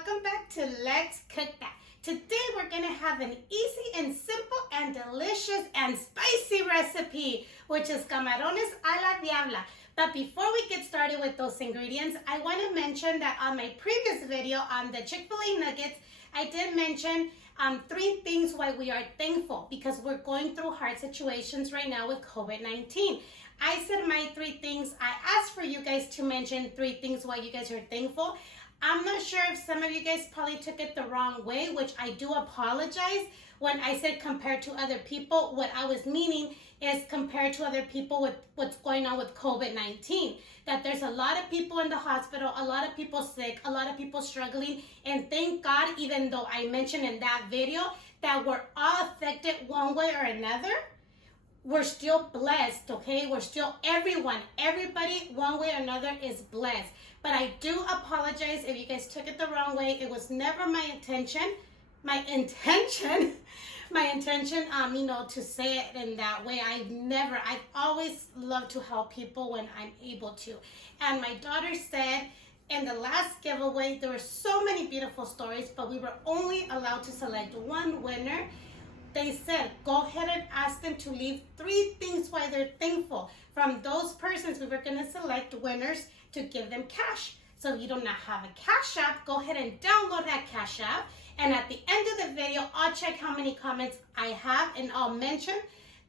welcome back to Let's Cook That. Today we're going to have an easy and simple and delicious and spicy recipe, which is Camarones a la Diabla. But before we get started with those ingredients, I want to mention that on my previous video on the Chick-fil-A nuggets, I did mention 3 things why we are thankful, because we're going through hard situations right now with COVID-19. I said my 3 things. I asked for you guys to mention 3 things why you guys are thankful. I'm not sure if some of you guys probably took it the wrong way, which I do apologize. When I said compared to other people, what I was meaning is compared to other people with what's going on with COVID-19. That there's a lot of people in the hospital, a lot of people sick, a lot of people struggling. And thank God, even though I mentioned in that video that we're all affected one way or another, we're still blessed, okay? We're still everybody one way or another is blessed. But I do apologize if you guys took it the wrong way. It was never my intention, to say it in that way. I've always loved to help people when I'm able to. And my daughter said in the last giveaway, there were so many beautiful stories, but we were only allowed to select one winner. They said, go ahead and ask them to leave 3 things why they're thankful. From those persons, we were going to select winners to give them cash. So if you do not have a Cash App, go ahead and download that Cash App. And at the end of the video, I'll check how many comments I have, and I'll mention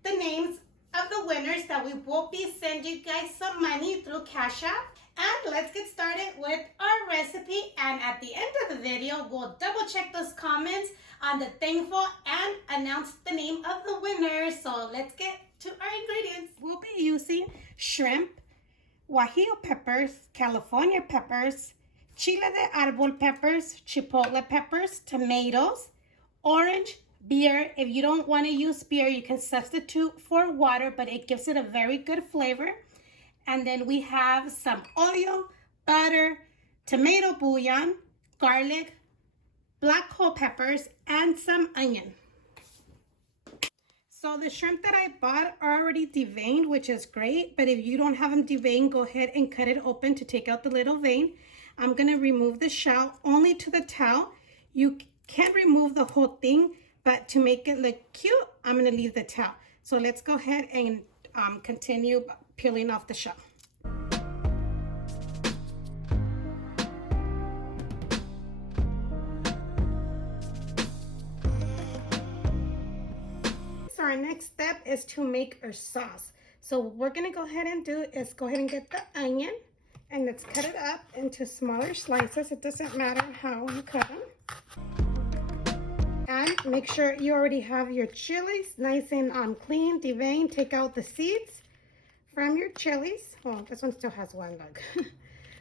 the names of the winners that we will be sending you guys some money through Cash App. And let's get started with our recipe. And at the end of the video, we'll double check those comments on the thankful and announce the name of the winner. So let's get to our ingredients. We'll be using shrimp, Guajillo peppers, California peppers, chile de ārbol peppers, chipotle peppers, tomatoes, orange, beer. If you don't want to use beer, you can substitute for water, but it gives it a very good flavor. And then we have some oil, butter, tomato bouillon, garlic, black whole peppers, and some onion. So the shrimp that I bought are already deveined, which is great. But if you don't have them deveined, go ahead and cut it open to take out the little vein. I'm going to remove the shell only to the tail. You can remove the whole thing, but to make it look cute, I'm going to leave the tail. So let's go ahead and continue peeling off the shell. So our next step is to make our sauce. So what we're going to go ahead and do is go ahead and get the onion, and let's cut it up into smaller slices. It doesn't matter how you cut them. And make sure you already have your chilies nice and clean, deveined. Take out the seeds from your chilies. Oh, this one still has one lug.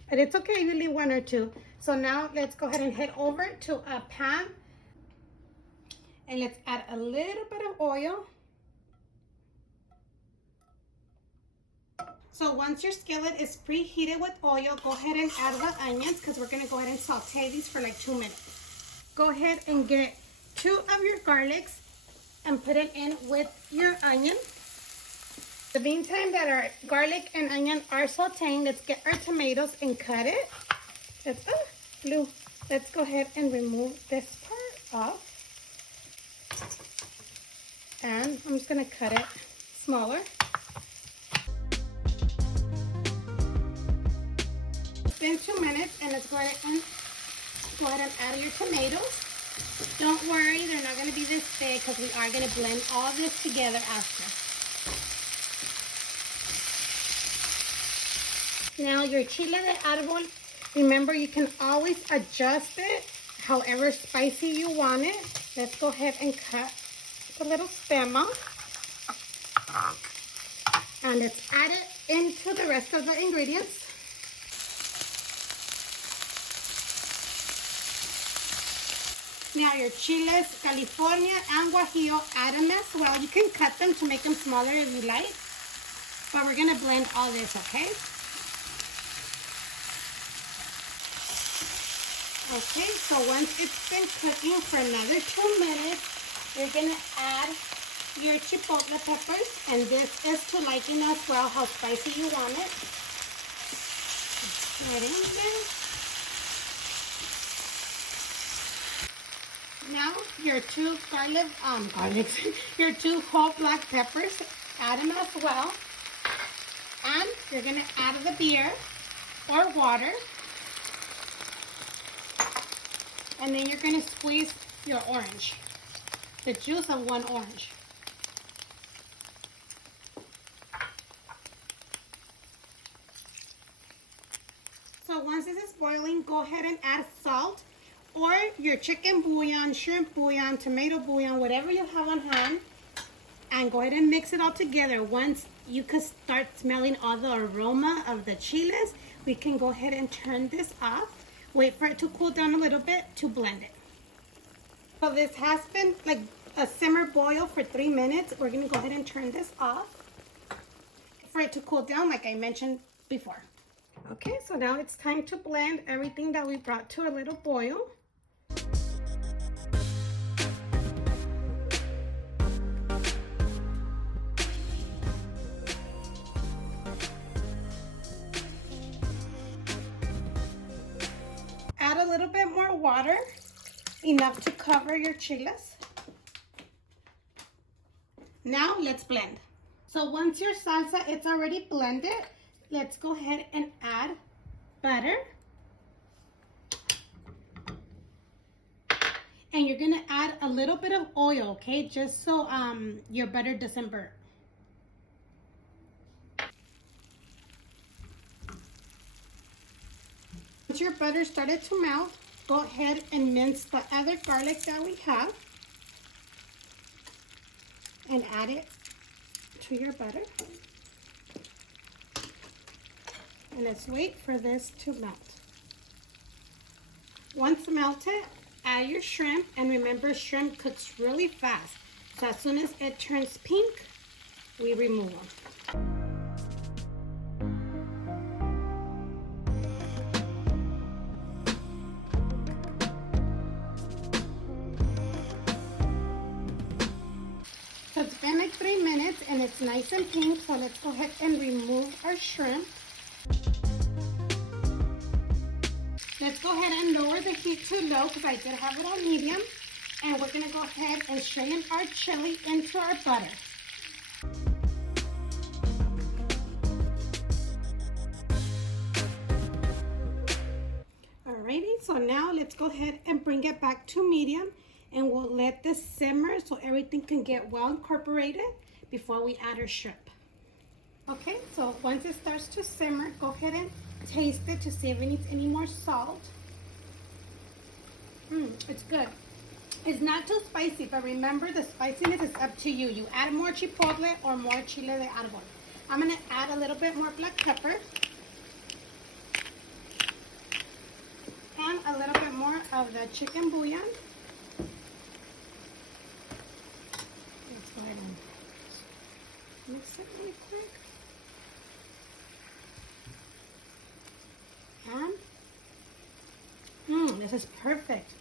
But it's okay, you leave 1 or 2. So now let's go ahead and head over to a pan. And let's add a little bit of oil. So once your skillet is preheated with oil, go ahead and add the onions, because we're going to go ahead and saute these for like 2 minutes. Go ahead and get 2 of your garlics and put it in with your onion. The meantime that our garlic and onion are sauteing, let's get our tomatoes and cut it. That's blue. Let's go ahead and remove this part off. And I'm just going to cut it smaller. It's been 2 minutes, and let's go ahead and add your tomatoes. Don't worry, they're not going to be this big, because we are going to blend all this together after. Now your chile de ārbol, remember you can always adjust it however spicy you want it. Let's go ahead and cut the little stem off. And let's add it into the rest of the ingredients. Now your chiles, California and Guajillo, add them as well. You can cut them to make them smaller if you like. But we're going to blend all this, okay? Okay, so once it's been cooking for another 2 minutes, you're going to add your chipotle peppers, and this is to liking as well how spicy you want it. Right in there. Now your two your two whole black peppers, add them as well. And you're gonna add the beer or water. And then you're gonna squeeze your orange, the juice of one orange. So once this is boiling, go ahead and add salt or your chicken bouillon, shrimp bouillon, tomato bouillon, whatever you have on hand, and go ahead and mix it all together. Once you can start smelling all the aroma of the chiles, we can go ahead and turn this off. Wait for it to cool down a little bit to blend it. So this has been like a simmer boil for 3 minutes. We're gonna go ahead and turn this off for it to cool down like I mentioned before. Okay, so now it's time to blend everything that we brought to a little boil. Add a little bit more water, enough to cover your chiles. Now let's blend. So once your salsa is already blended, let's go ahead and add butter. And you're gonna add a little bit of oil, okay? Just so your butter doesn't burn. Once your butter started to melt, go ahead and mince the other garlic that we have and add it to your butter. And let's wait for this to melt. Once melted, add your shrimp, and remember, shrimp cooks really fast. So as soon as it turns pink, we remove them. So it's been like 3 minutes and it's nice and pink, so let's go ahead and remove our shrimp. Let's go ahead and lower the heat to low because I did have it on medium. And we're gonna go ahead and strain our chili into our butter. Alrighty, so now let's go ahead and bring it back to medium, and we'll let this simmer so everything can get well incorporated before we add our shrimp. Okay, so once it starts to simmer, go ahead and taste it to see if it needs any more salt. It's good. It's not too spicy, but remember the spiciness is up to you. You add more chipotle or more chile de ārbol. I'm gonna add a little bit more black pepper and a little bit more of the chicken bouillon. Let's go ahead and mix it really quick. And this is perfect.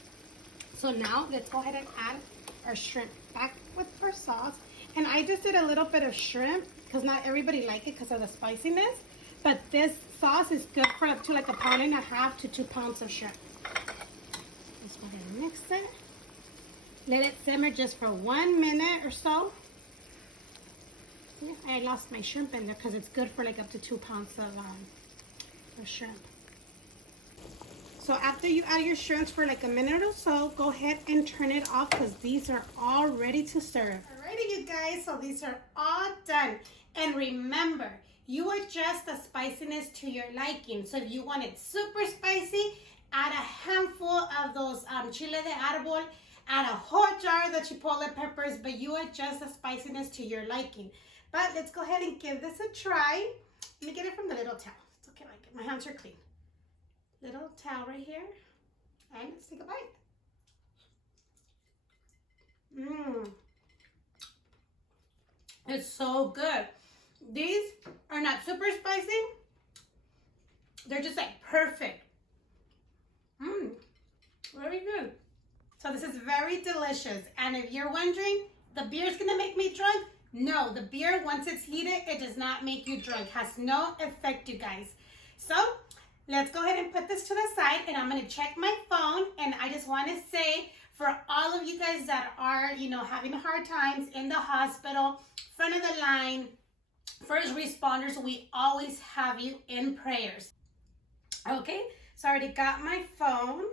So now let's go ahead and add our shrimp back with our sauce. And I just did a little bit of shrimp because not everybody likes it because of the spiciness. But this sauce is good for up to like 1.5 pounds to 2 pounds of shrimp. Let's go ahead and mix it. Let it simmer just for 1 minute or so. Yeah, I lost my shrimp in there because it's good for like up to 2 pounds of shrimp. So after you add your shrimps for like a minute or so, go ahead and turn it off because these are all ready to serve. Alrighty, you guys, so these are all done. And remember, you adjust the spiciness to your liking. So if you want it super spicy, add a handful of those chile de ārbol, add a whole jar of the chipotle peppers, but you adjust the spiciness to your liking. But let's go ahead and give this a try. Let me get it from the little towel. It's okay, like it. My hands are clean. Little towel right here, and let's take a bite. It's so good. These are not super spicy. They're just like perfect. Very good. So this is very delicious. And if you're wondering, the beer is gonna make me drunk? No, the beer, once it's heated, it does not make you drunk. It has no effect, you guys. So let's go ahead and put this to the side, and I'm gonna check my phone. And I just want to say, for all of you guys that are, you know, having hard times in the hospital, front of the line, first responders, we always have you in prayers. Okay, so I already got my phone,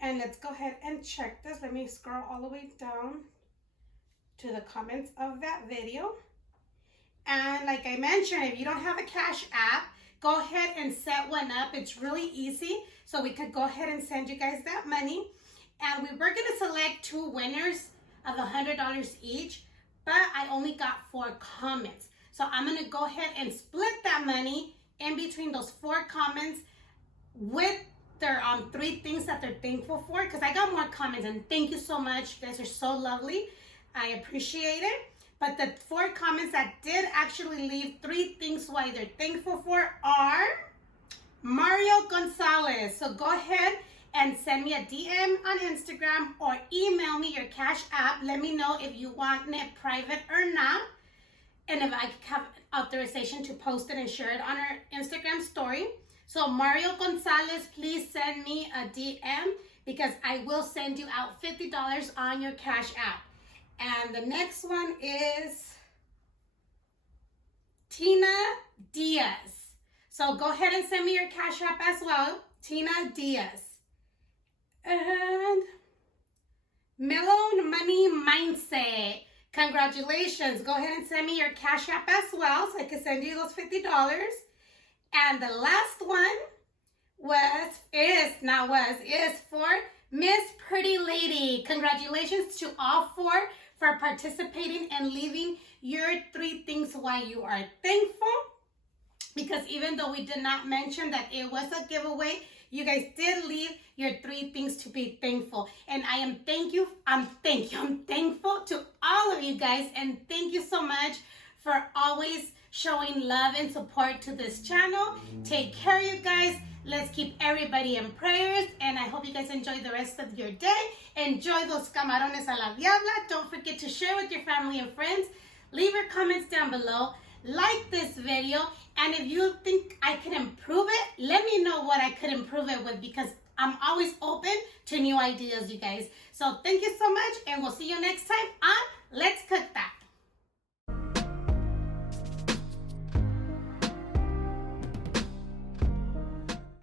and let's go ahead and check this. Let me scroll all the way down to the comments of that video. And like I mentioned, if you don't have a Cash App, go ahead and set one up. It's really easy. So we could go ahead and send you guys that money. And we were going to select 2 winners of $100 each, but I only got 4 comments. So I'm going to go ahead and split that money in between those 4 comments with their 3 things that they're thankful for, because I got more comments, and thank you so much. You guys are so lovely. I appreciate it. But the 4 comments that did actually leave 3 things why they're thankful for are Mario Gonzalez. So go ahead and send me a DM on Instagram or email me your Cash App. Let me know if you want it private or not, and if I have authorization to post it and share it on our Instagram story. So Mario Gonzalez, please send me a DM, because I will send you out $50 on your Cash App. And the next one is Tina Diaz. So go ahead and send me your Cash App as well, Tina Diaz. And Melon Money Mindset, congratulations. Go ahead and send me your Cash App as well, so I can send you those $50. And the last one is for Miss Pretty Lady. Congratulations to all 4 for participating and leaving your 3 things why you are thankful. Because even though we did not mention that it was a giveaway, you guys did leave your 3 things to be thankful. And I'm thankful to all of you guys, and thank you so much for always showing love and support to this channel. Take care, you guys. Let's keep everybody in prayers, and I hope you guys enjoy the rest of your day. Enjoy those camarones a la Diabla. Don't forget to share with your family and friends. Leave your comments down below. Like this video, and if you think I can improve it, let me know what I could improve it with, because I'm always open to new ideas, you guys. So thank you so much, and we'll see you next time on Let's Cook That.